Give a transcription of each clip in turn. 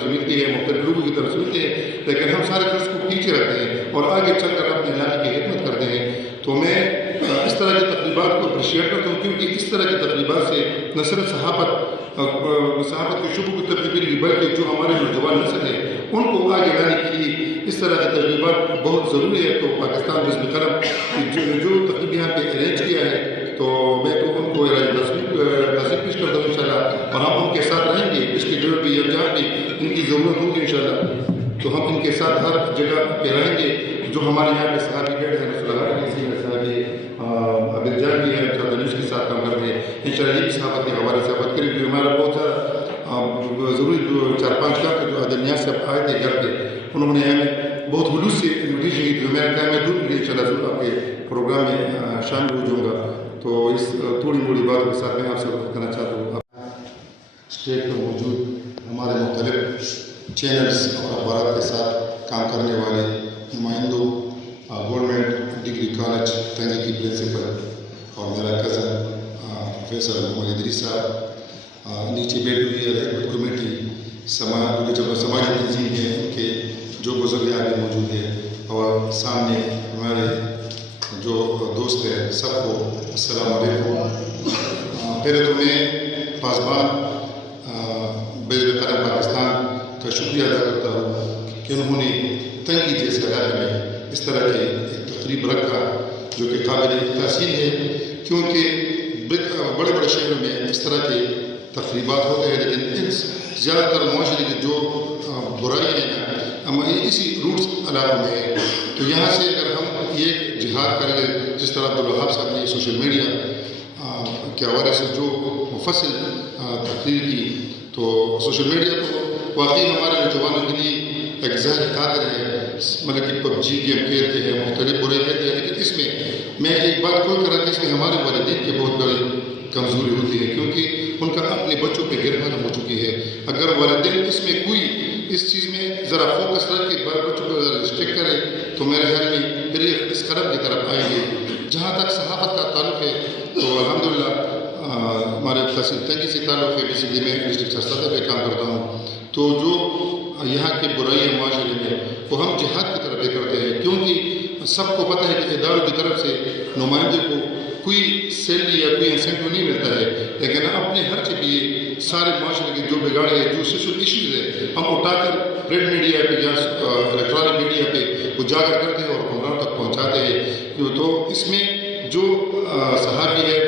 سے ملتی ہے، مختلف لوگوں کی طرف سے ملتے ہیں، لیکن ہم سارے قرض کو پیچھے رکھتے ہیں اور آگے چل کر اپنے علاقے کی خدمت کرتے ہیں. تو میں اس طرح کی تقریبات کو اپریشیٹ کرتا ہوں، کیونکہ اس طرح کی تقریبات سے نہ صرف صحافت کے شعبوں کو ترغیب ملے گی، بلکہ جو ہمارے نوجوان نسل ہے ان کو آگے لانے کے لیے اس طرح کی تقریبات بہت ضروری ہے. تو پاکستان بزم قلم جو تقریب یہاں پہ ارینج کیا ہے، تو میں تو ان کو تصدیق پیش کرتا ہوں انشاءاللہ، اور ہم ان کے ساتھ رہیں گے. اس کی جگہ پہ یا جہاں پہ ان کی ضرورت ہوگی انشاءاللہ تو ہم ان کے ساتھ ہر جگہ پہ رہیں گے. جو ہمارے یہاں پہ صحابی بیٹھے ہیں صحابی عبد جان بھی ہیں، نیوز کے ساتھ کام کرتے ہیں، انشاءاللہ یہ بھی صحافت کے حوالے سے بات کریں گے. ہمارا بہت سارا ضروری 4-5 کام جو عدلیات سے آئے تھے گھر پہ، انہوں نے ہمیں بہت خلوص سے انویٹیشن کی تھی. میں نے کہا میں ضرور انشاءاللہ ضرور آپ کے پروگرام میں شامل ہو جاؤں گا. تو اس تھوڑی موڑی باتوں کے ساتھ میں آپ سے بات کرنا چاہتا ہوں. اسٹیٹ میں موجود ہمارے مختلف چینلز اور اخبارات کے ساتھ کام کرنے والے نمائندوں، گورنمنٹ ڈگری کالج تنگی کی پرنسپل اور میرا کزن پروفیسر محمد ادریس صاحب، نیچے بیٹھی ہوئی ہے کمیٹی، سماجی تنظیم ہے ان کے جو بزرگ یہاں پہ موجود ہے، اور سامنے ہمارے جو دوست ہیں سب کو السلام علیکم. پہلے تو میں پاسبان بزم قلم پاکستان کا شکریہ ادا کرتا ہوں کہ انہوں نے تنگی جیسے علاقے میں اس طرح کے ایک تقریب رکھا جو کہ قابل تحسین ہے، کیونکہ بڑے بڑے شہروں میں اس طرح کے تقریبات ہوتے ہیں، لیکن زیادہ تر معاشرے کی جو برائی ہے ہم اسی روٹس علاقوں میں ہے. تو یہاں سے اگر ہم یہ جہاد کر لیں، جس طرح عبدالوہاب صاحب نے سوشل میڈیا کے حوالے سے جو مفصل تقریر کی، تو سوشل میڈیا تو واقعی ہمارے نوجوانوں کے لیے ایک زہر قادر ہے. مطلب کہ PUBG گیم کھیلتے ہیں، مختلف برے کہتے ہیں، لیکن اس میں ایک بات کھول کر رکھ، اس میں ہمارے والدین کی بہت بڑی کمزوری ہوتی ہے، کیونکہ ان کا اپنے بچوں پہ گرفت ہو چکی ہے. اگر والدین اس میں کوئی اس چیز میں ذرا فوکس رکھ کے بچوں کو ریسٹرکٹ کرے تو میرے خیال میں پھر اس قدم کی طرف آئیں گے. جہاں تک صحافت کا تعلق ہے تو الحمدللہ ہمارے تحصیل تنگی سے تعلق ہے. بیسیکلی میں ڈسٹرکٹ سطح پہ کام کرتا ہوں. تو جو یہاں کی برائی ہے معاشرے میں وہ ہم جہاد کی طرف کرتے ہیں، کیونکہ سب کو پتہ ہے کہ اداروں کی طرف سے نمائندے کو کوئی سیلری یا کوئی انسینٹو نہیں ملتا ہے، لیکن اپنے خرچ پہ یہ سارے معاشرے کے جو بگاڑے ہیں، جو سوشل ایشوز ہیں، ہم اٹھا کر پرنٹ میڈیا پہ یا الیکٹرانک میڈیا پہ اجاگر کرتے ہیں اور حکمرانوں تک پہنچاتے ہیں. تو اس میں جو صحافی ہے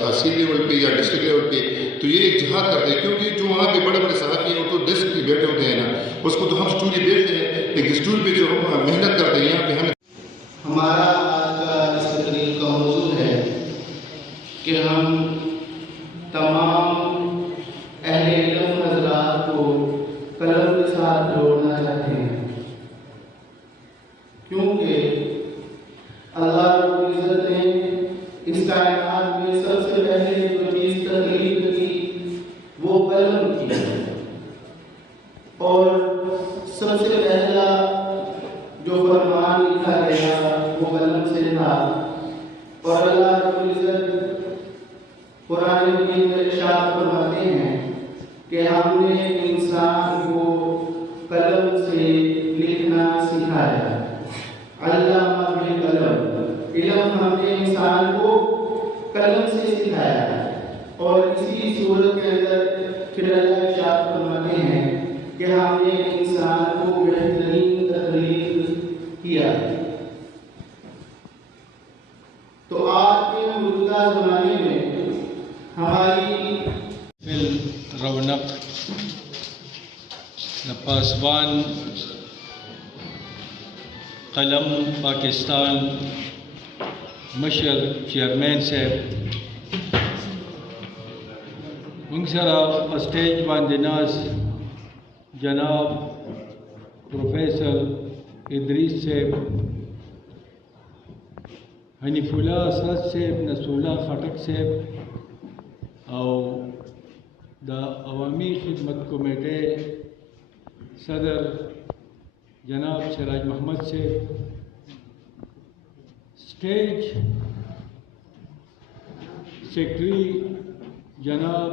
تحصیل لیول پہ یا ڈسٹرکٹ لیول پہ، تو یہ ایک جہاد کرتے ہیں، کیونکہ جو وہاں پہ بڑے بڑے صحافی ہیں وہ تو ڈیسک پہ بیٹھے ہوتے ہیں نا، اس کو تو ہم اسٹوری بیچتے ہیں، لیکن اسٹوری پہ جو ہم محنت کرتے ہیں یہاں پہ ہمیں. ہمارا آج کا اس تقریر کا موضوع ہے کہ ہم تمام اہل علم حضرات کو قلم کے ساتھ جوڑنا چاہتے ہیں، کیونکہ اللہ رب العزت نے اس کائنات میں سب سے پہلے جو چیز تخلیق کی وہ قلم کی ہے، اور سب سے پہلا جو فرمان لکھا گیا وہ قلم سے تھا. اور اللہ رب العزت قرآن مجید میں ارشاد فرماتے ہیں کہ ہم نے انسان کو قلم سے لکھنا سکھایا. علامہ بالقلم، علم ہم نے انسان کو قلم سے سکھایا. اور اسی صورت کے اندر پھر اللہ ارشاد فرماتے ہیں کہ ہم نے انسان کو بہترین تخلیق کیا. تو آج کے موجودہ زمانے میں ہماری رونق پاسبان قلم پاکستان مشر چیئرمین صاحب منگسرا اسٹیج باندناس جناب پروفیسر ادریس صاحب، حنیف اللہ اسد صاحب، نصراللہ خٹک صاحب، اور دا عوامی خدمت کمیٹے صدر جناب سراج محمد صاحب، اسٹیج سیکرٹری جناب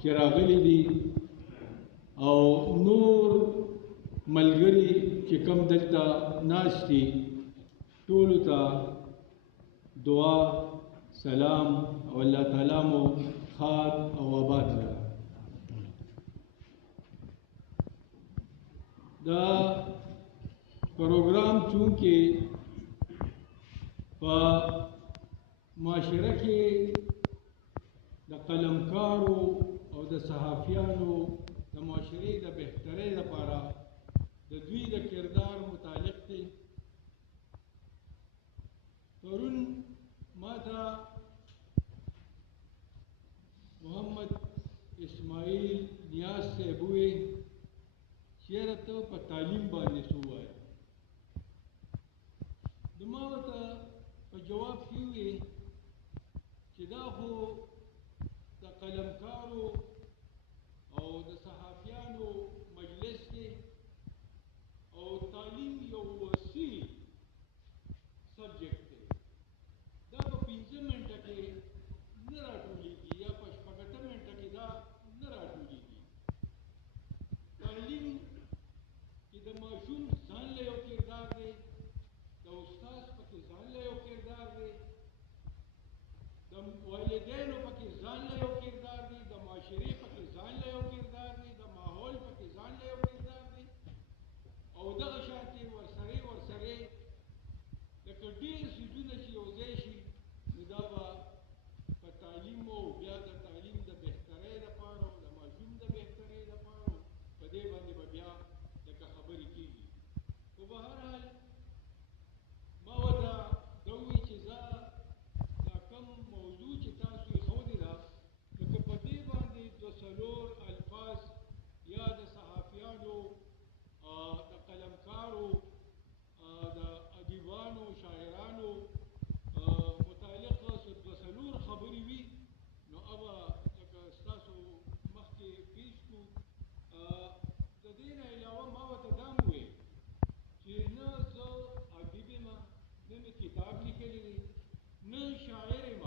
چې راغلي دي او نور ملګري چې کوم دلته ناست دي ټولو ته دعا سلام او الله تعالی مو خاد او آباد کړه. دا پروګرام چونکه په معاشره کې د قلمکارو او د صحافیانو د معاشرې د بهترۍ لپاره د دوی د کردار متعلق دی. پرون ما ته محمد اسماعیل نیاز صاحب وویل چې یاره ته په تعلیم باندې څه ووایې. نو ما ورته په جواب کې وویل چې دا خو د قلمکارو او د صحافیانو مجلس دی او تعلیم یو وسیع سبجیکټ دی. دا په 15 منټه کې نه راټولېږي یا په 8 منټه کې دا نه راټولېږي. تعلیم کې د ماشوم ځان له یو کردار دی، د استاد پکې ځان له یو کردار دی، د والدینو پکې ځان له یو کردار دی، د معاشرې پکې ځان له یو کردار دی، د ماحول پکې ځان له یو کردار دی او دغه شانتې ورسره لکه ډېر څیزونه چې یو ځای شي نو دا به په تعلیم او بیا د تعلیم د بهترۍ لپاره او د ماشوم د بهترۍ لپاره په دې باندې به بیا لکه خبرې کېږي. خو به هر حال ما ورته دا وویل چې زه دا کوم موضوع چې تاسو یې ښودې ده لکه په دې باندې 2-4 الفاظ یا د صحافیانو د قلمکارو د ادیبانو شاعرانو متعلق 2-4 خبرې وي نو ابا لکه ستاسو مخکې پیش کړو. د دې نه علاوه ما ورته دا هم وویل چې نه زه ادیب یم، نه مې کتاب لیکلی دی، نه شاعر یم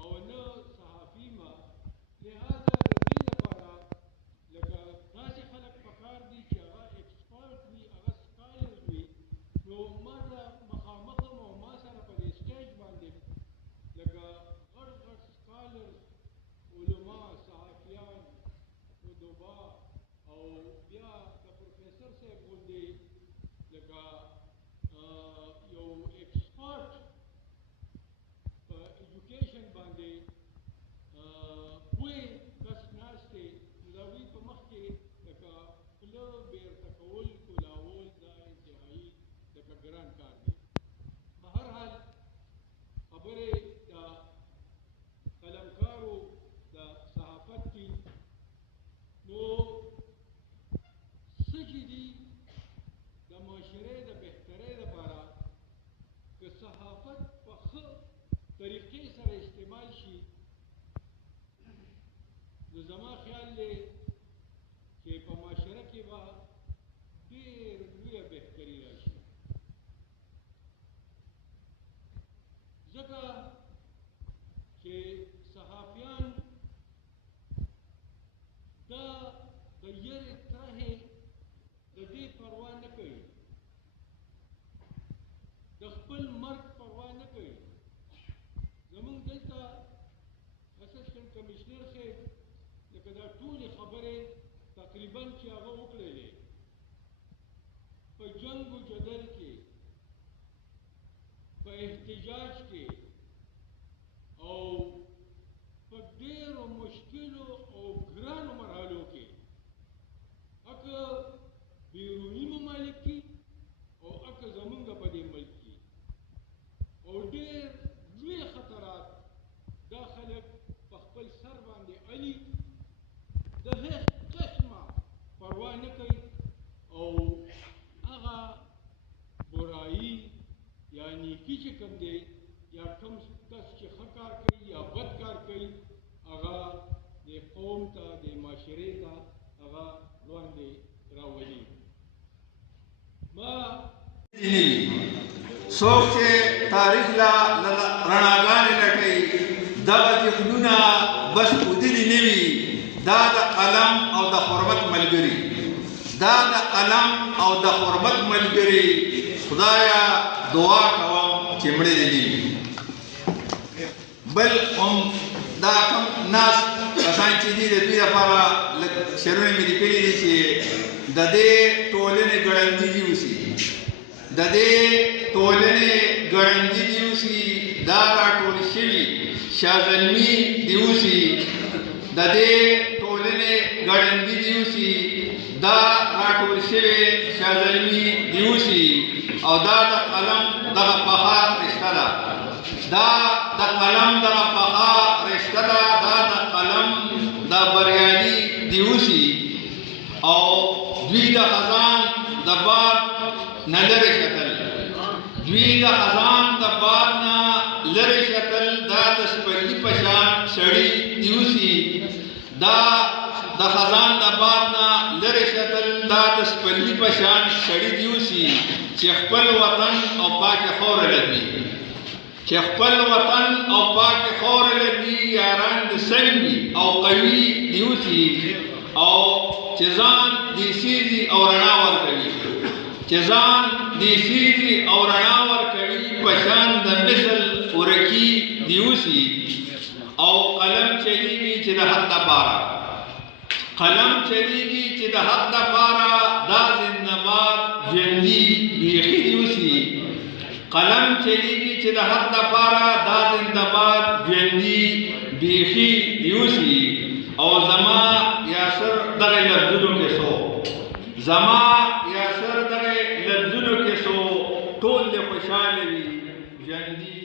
او نه صحافي یم. لہذا د دې لپاره لکه داسې خلک پکار دي چې هغه ایکسپرټ وي، هغه سکالرز وي. نو ما ته مخامخ او ما سره په دې سټیج باندې لکه غټ غټ سکالرز، علما، صحافیان، ادبا او بیا د پروفیسر صاحب غوندې لکه یو ایکسپرټ په ایجوکیشن باندې پوه کس ناست دی. نو د هغوی په مخ کې لکه خوله بیرته کول کولاول دا انتهایي لکه ګران کار دی. په هر حال خبرې د قلمکارو د صحافت دي. نو څه چې دي د معاشرې د بهترۍ لپاره که صحافت په ښه طریقې سره استعمال شي نو زما خیال دی چې په معاشره کې به ډېر لویه بهتري راشي. ځکه چې صحافیان دا د یرې ترهې د دې پروا نه کوي، د خپل مرګ پروا نه کوي. زمونږ دلته اسسټنټ کمشنر صاحب لکه دا ټولې خبرې تقریبا چې هغه وکړلې په جنگ و جدل کې، په احتجاج کې او په ډېرو مشکلو او ګرانو مرحلو کې اکه بیروني ممالک کې او اکه زمونږ په دې ملک کې او ډېر لوی خطرات دا خلک په خپل سر باندې علي د هیڅ قسمه پروا نه کوي او هغه برایي یا نیکي چې کوم دی یا کوم کس چې ښه کار کوي یا بد کار کوي هغه د قوم ته د معاشرې ته هغه وړاندې راولي. ما څوک چې تاریخ لا رڼاګانې لټوي دغه ذهنونه بس ودلي نه وي. دا د قلم او د حرمت ملګري، دا د قلم او د حرمت ملګري. خدایا دعا کوم چې مړه دې نه وي. بل هم دا کوم ناس کسان چې دي د دوی لپاره شعرونه مې لیکلي دي چې د دې ټولنې ګړندي دي اوسي، د دې ټولنې ګړندي دي اوسي، دا راټول شوي شاه زلمي دي اوسي، د دې ټولنې ګړندي دي اوسي، دا راټول شوي شاه زلمي دي اوسي. او دا د قلم دغه پخه رشته ده، دا د قلم دغه پخه رشته ده، دا د قلم د بریالي دي اوسي. او دوی د خزان د باد نه لرې شتل، دوی د خزان د باد نه لرې شتل، دا د سپرلي په شان سړي دي اوسي. دا د خزان د باد نه لرې شتل، دا د سپرلي په شان سړي دي اوسي. چې خپل وطن او پاکه خاوره لري، چې خپل وطن او پاکه خاوره لري، یاران د سنګي او قوي دي اوسي. او چې ځان دې سیزي او رڼا ورکوي، چې ځان دې سیزي او رڼا ورکوي، په شان د مثل ورکی دي اوسي. او قلم چلیږي چې د حق دپاره، قلم چلیږي چې د حق دپاره، دا زنده‌باد ژوندي بیخي دي اوسي. قلم چلیږي چې د حق دپاره، دا زنده‌باد ژوندي بیخي دي اوسي. او زما یاسر دغه لفظونو کې سو، زما یاسر دغه لفظونو کې سو، ټول دې خوشحاله وي ژوندي